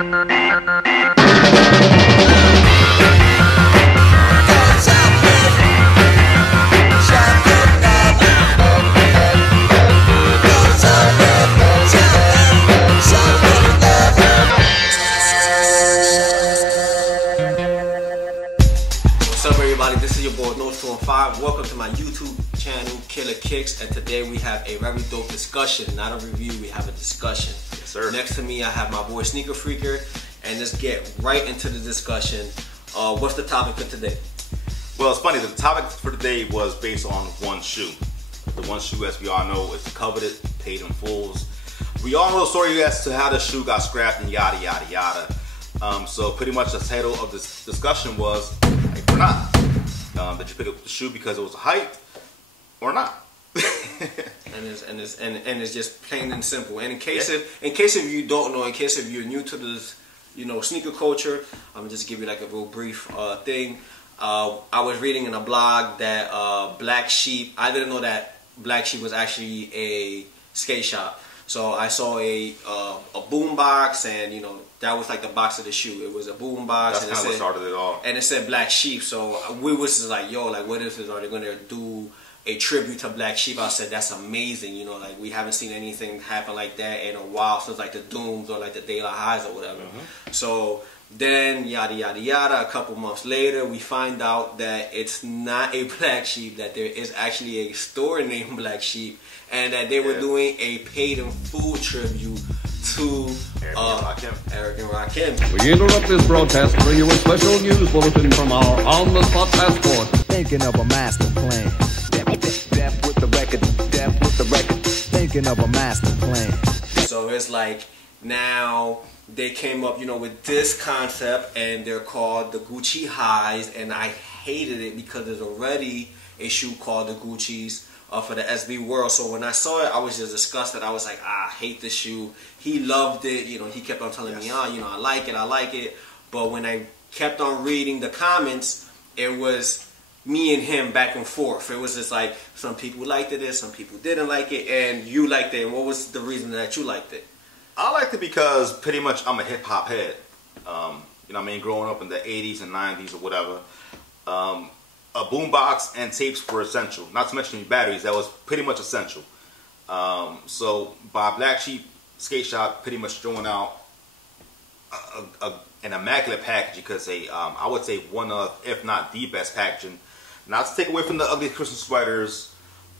This is your boy North215. Welcome to my YouTube channel, Killer Kicks, and today we have a very dope discussion, not a review. We have a discussion. Yes, sir. Next to me, I have my boy Sneaker Freaker, and let's get right into the discussion. What's the topic for today? Well, it's funny. The topic for today was based on one shoe. The one shoe, as we all know, is the coveted, paid in fulls. We all know the story as to how the shoe got scrapped and yada yada yada. So pretty much the title of this discussion was hype or not. Did you pick up the shoe because it was hype or not? and it's just plain and simple. And in case if you don't know, in case if you're new to this, sneaker culture, I'm just give you like a real brief thing. I was reading in a blog that Black Sheep. I didn't know that Black Sheep was actually a skate shop. So I saw a boom box, and that was like the box of the shoe. It was a boom box. That's kind of what started it all. And it said Black Sheep. So we was just like, yo, like what if are they gonna do a tribute to Black Sheep? I said that's amazing. Like we haven't seen anything happen like that in a while since like the Dooms or like the De La Highs or whatever. So then yada yada yada. A couple months later, we find out that it's not a Black Sheep. That there is actually a store named Black Sheep. And that they were doing a paid in full tribute to Eric and Rakim. We interrupt this broadcast to bring you a special news bulletin from our on-the-spot task force. Thinking of a master plan. Death with the record. Death with the record. Thinking of a master plan. So it's like now they came up, with this concept, and they're called the Gucci Highs, and I hated it because there's already a shoe called the Gucci's. For the SB World. So when I saw it, I was just disgusted. I was like, I hate this shoe. He loved it. He kept on telling me, I like it. But when I kept on reading the comments, it was me and him back and forth. It was just like, some people liked it, some people didn't like it, and you liked it. And what was the reason that you liked it? I liked it because pretty much I'm a hip hop head. Growing up in the 80s and 90s or whatever. A boombox and tapes were essential. Not to mention batteries, that was pretty much essential. So by Black Sheep Skate Shop pretty much throwing out an immaculate package, you could say, I would say one of, if not the best packaging. Not to take away from the ugly Christmas sweaters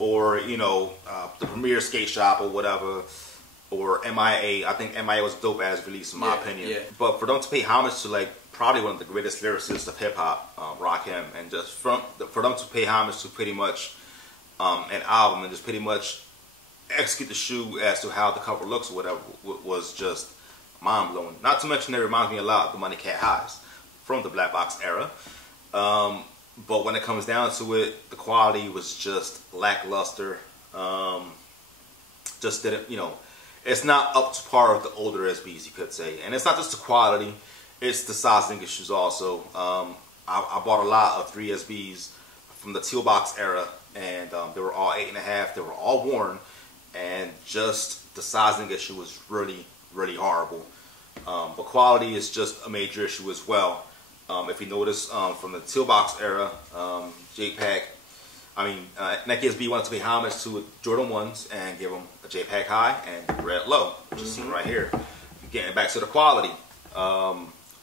or, the Premier Skate Shop or whatever, or MIA. I think MIA was a dope ass release in my opinion. Yeah. But for them to pay homage to like probably one of the greatest lyricists of hip hop, Rakim, and just for them to pay homage to pretty much an album and just pretty much execute the shoe as to how the cover looks or whatever was just mind blowing. Not to mention it reminds me a lot of the Money Cat Highs from the Black Box era. But when it comes down to it, the quality was just lackluster. Just didn't, it's not up to par of the older SBs, you could say. And it's not just the quality, it's the sizing issues also. I bought a lot of 3SBs from the Teal Box era, and they were all 8.5. They were all worn, and just the sizing issue was really, really horrible. But quality is just a major issue as well. If you notice from the Teal Box era, J-Pack, Nike SB wanted to pay homage to Jordan 1s and give them a J-Pack high and red low, which is seen right here. Getting back to the quality,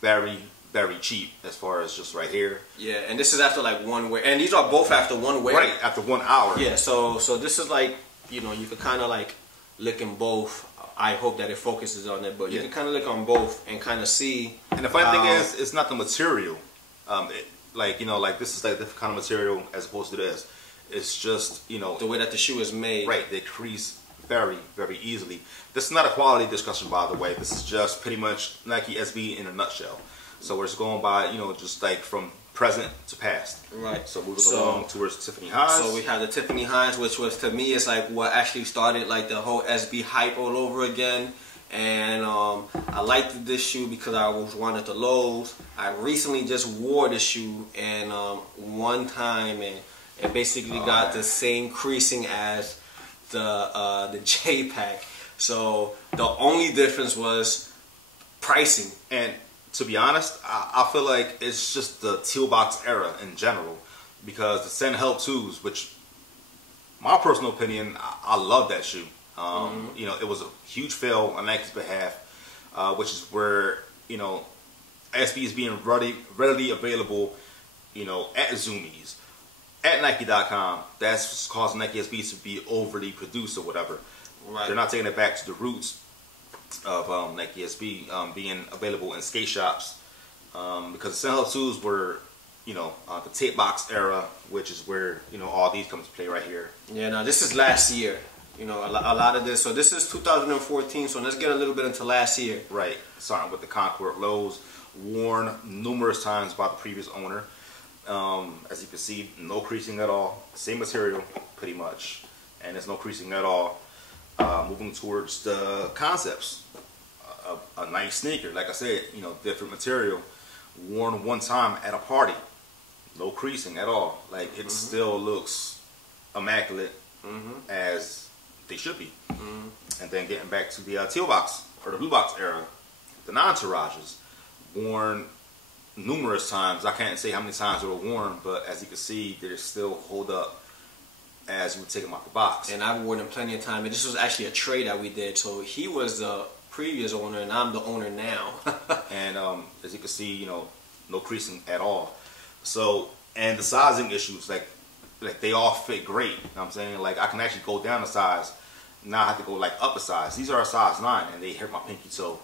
very, very cheap as far as just right here. Yeah, and this is after like one wear, and these are both after one wear. Right, after 1 hour. Yeah, so this is like, you could kind of like look in both. I hope that it focuses on it, but you can kind of look on both and kind of see. And the funny thing is, it's not the material. Like this is like a different kind of material as opposed to this. It's just, the way that the shoe is made. Right, they crease very, very easily. This is not a quality discussion, by the way. This is just pretty much Nike SB in a nutshell. So we're just going by, just like from present to past. Right. So moving along towards Tiffany Highs. So we have the Tiffany Highs, which was, to me, is like what actually started like the whole SB hype all over again. And I liked this shoe because I was one at the lows. I recently just wore this shoe and one time, and it basically got the same creasing as the J-Pack. So the only difference was pricing. And to be honest, I feel like it's just the teal box era in general, because the Send Help 2s, which my personal opinion, I love that shoe. You know, it was a huge fail on Nike's behalf, which is where, you know, SB is being readily available, you know, at Zumiez, at Nike.com. That's what's causing Nike SBs to be overly produced or whatever. Right. They're not taking it back to the roots of Nike SB being available in skate shops, because the Send Help 2s were, you know, the tape box era, which is where, you know, all these come to play right here. Yeah, no, this is last year. You know, a lot of this. So this is 2014. So let's get a little bit into last year. Right, starting with the Concord lows, worn numerous times by the previous owner. As you can see, no creasing at all. Same material, pretty much, and there's no creasing at all. Moving towards the Concepts, a nice sneaker. Like I said, you know, different material, worn one time at a party, no creasing at all. Like it still looks immaculate as they should be. And then getting back to the teal box or the blue box era, the non-tirages, worn numerous times. I can't say how many times they were worn, but as you can see, they still hold up as you would take them out the box. And I've worn them plenty of time. And this was actually a trade that we did. So he was the previous owner, and I'm the owner now. And as you can see, you know, no creasing at all. So, and the sizing issues, like they all fit great. You know what I'm saying? Like I can actually go down a size. Now I have to go like up a size. These are a size 9, and they hit my pinky toe.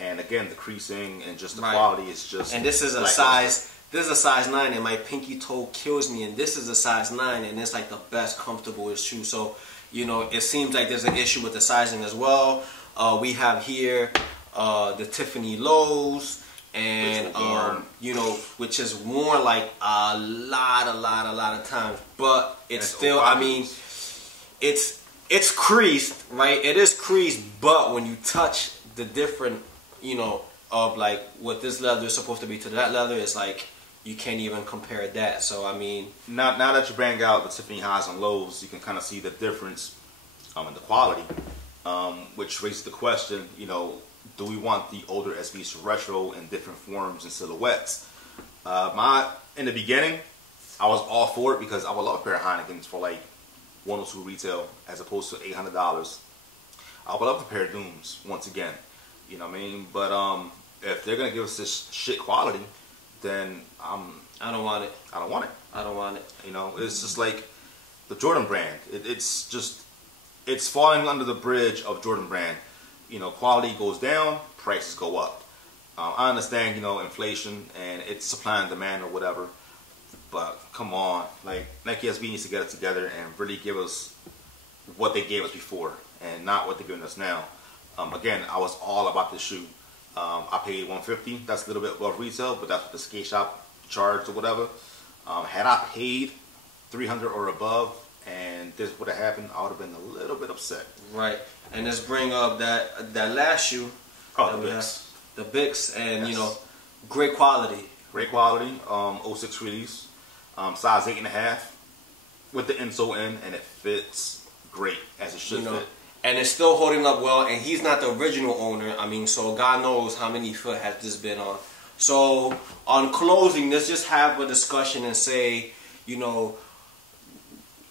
And again, the creasing and just the quality is just. And this is a size. This is a size 9, and my pinky toe kills me. And this is a size 9, and it's like the best comfortable shoe. So, you know, it seems like there's an issue with the sizing as well. We have here the Tiffany lows, and you know, which is worn like a lot of times. But it's still, I mean, it's creased, right? It is creased, but when you touch the different, you know, of like what this leather is supposed to be to that leather, it's like you can't even compare that. So I mean, now that you bring out the Tiffany highs and lows, you can kind of see the difference in the quality, which raises the question, you know, do we want the older SBs to retro in different forms and silhouettes? In the beginning, I was all for it because I would love a pair of Heinekens for like $102 retail as opposed to $800. I would love a pair of Dooms once again. You know what I mean? But if they're gonna give us this shit quality, then I don't want it. I don't want it. I don't want it. You know, it's just like the Jordan brand. It's falling under the bridge of Jordan brand. You know, quality goes down, prices go up. I understand, you know, inflation and it's supply and demand or whatever, but come on, like Nike SB needs to get it together and really give us what they gave us before and not what they're giving us now. Again, I was all about this shoe. I paid $150. That's a little bit above retail, but that's what the skate shop charged or whatever. Had I paid $300 or above and this would have happened, I would have been a little bit upset. Right. And let's bring up that last shoe. Oh, the Bix. The Bix, and you know, great quality. Great quality. 06 release. Size 8.5 with the insole in, and it fits great as it should fit. And it's still holding up well, and he's not the original owner. I mean, so God knows how many foot has this been on. So on closing, let's just have a discussion and say, you know,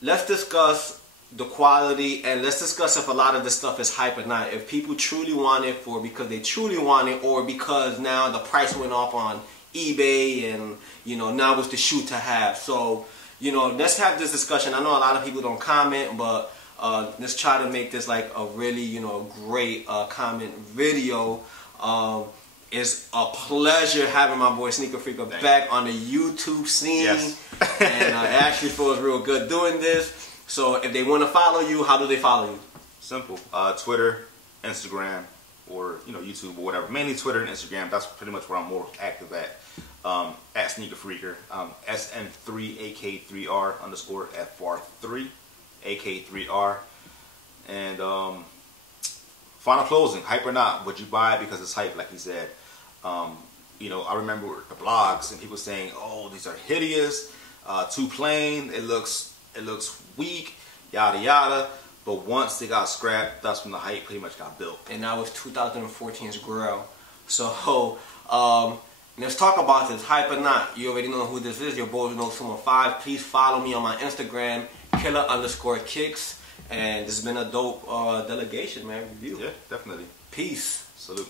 let's discuss the quality, and let's discuss if a lot of this stuff is hype or not. If people truly want it because they truly want it, or because now the price went up on eBay and, you know, now it's the shoe to have. So, you know, let's have this discussion. I know a lot of people don't comment, but let's try to make this like a really, you know, great comment video. It's a pleasure having my boy Sneaker Freaker back on the YouTube scene. Yes. And it actually feels real good doing this. So if they want to follow you, how do they follow you? Simple. Twitter, Instagram, or, you know, YouTube or whatever. Mainly Twitter and Instagram. That's pretty much where I'm more active at. At Sneaker Freaker. SN3AK3R _ FR3 AK3R. And final closing. Hype or not? Would you buy it because it's hype, like he said? You know, I remember the blogs and people saying, "Oh, these are hideous, too plain. It looks weak, yada yada." But once they got scrapped, that's when the hype pretty much got built. And that was 2014's Grail. So, let's talk about this. Hype or not, you already know who this is. Your boy knows Suma 5. Please follow me on my Instagram, killer_kicks. And this has been a dope delegation, man. Review. Yeah, definitely. Peace. Salute.